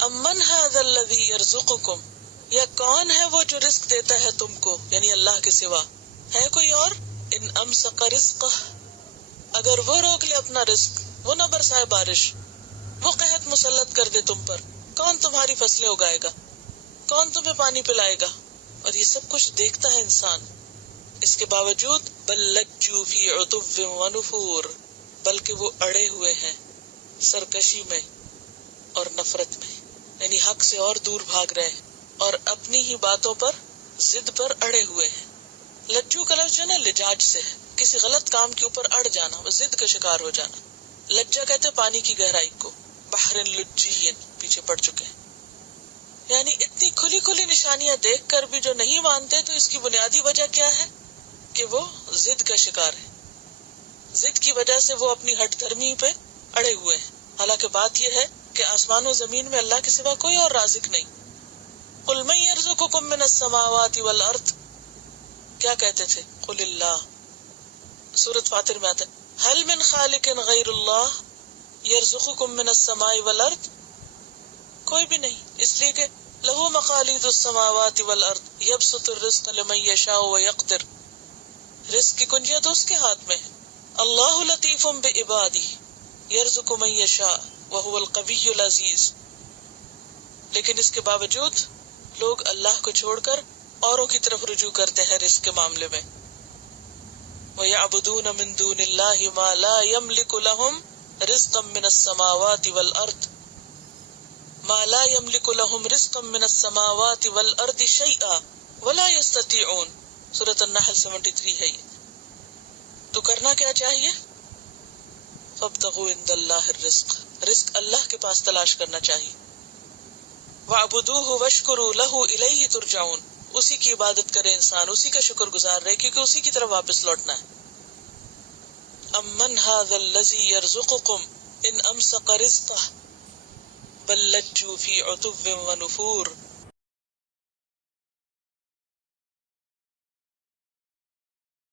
امن ھذا الذی یرزقکم، یا کون ہے وہ جو رزق دیتا ہے تم کو، یعنی اللہ کے سوا ہے کوئی اور؟ ان امسک رزقہ، اگر وہ روک لے اپنا رزق، وہ نہ برسائے بارش، وہ قحط مسلط کر دے تم پر، کون تمہاری فصلیں اگائے گا، کون تمہیں پانی پلائے گا؟ اور یہ سب کچھ دیکھتا ہے انسان، اس کے باوجود بل لجوا فی عتو ونفور، بلکہ وہ اڑے ہوئے ہیں سرکشی میں اور نفرت میں، یعنی حق سے اور دور بھاگ رہے ہیں اور اپنی ہی باتوں پر ضد پر اڑے ہوئے ہیں۔ لجو کا لفظ جو ہے نا لجاج سے ہے، کسی غلط کام کے اوپر اڑ جانا، وہ ضد کا شکار ہو جانا۔ لجا کہتے ہیں پانی کی گہرائی کو، بحر لجی پیچھے پڑ چکے ہیں، یعنی اتنی کھلی کھلی نشانیاں دیکھ کر بھی جو نہیں مانتے، تو اس کی بنیادی وجہ کیا ہے کہ وہ ضد کا شکار ہے، ضد کی وجہ سے وہ اپنی ہٹ دھرمی پہ اڑے ہوئے ہیں۔ حالانکہ بات یہ ہے کہ آسمان و زمین میں اللہ کے سوا کوئی اور رازق نہیں۔ قل من یرزقکم من السماوات والارض، کیا کہتے تھے؟ قل اللہ، سورۃ فاطر میں آتا ہے هل من خالق غیر اللہ یرزقکم من السماء والارض، کوئی بھی نہیں، اس لیے کہ لہو مقالید السماوات والارض یبسط الرزق لمن یشاء ویقدر، رزق کی کنجیاں تو اس کے ہاتھ میں ہے۔ اللہ لطیف بعبادہ یرزق من یشاء وہو القوی العزیز، لیکن اس کے باوجود لوگ اللہ کو چھوڑ کر اوروں کی طرف رجوع کرتے ہیں رزق کے معاملے میں۔ وَيَعْبُدُونَ مِن دُونِ اللَّهِ مَا لَا يَمْلِكُ لَهُمْ رِزْقًا مِّنَ السَّمَاوَاتِ وَالْأَرْضِ مَا لَا يَمْلِكُ لَهُمْ رِزْقًا مِّنَ السَّمَاوَاتِ وَالْأَرْضِ شَيْئًا وَلَا يَسْتَطِيعُونَ، سورۃ النحل 73 ہے یہ۔ تو کرنا کیا چاہیے؟ فَابْتَغُوا عِندَ اللَّهِ الرِّزْقَ، رزق اللہ کے پاس تلاش کرنا چاہیے۔ وَاعْبُدُوهُ وَاشْكُرُوا لَهُ إِلَيْهِ تُرْجَعُونَ، اسی کی عبادت کرے انسان، اسی کا شکر گزار رہے، کیونکہ اسی کی طرف واپس لوٹنا ہے۔ امن ھذا الذی یرزقکم ان امسک رزقہ بل لجوا فی عتو ونفور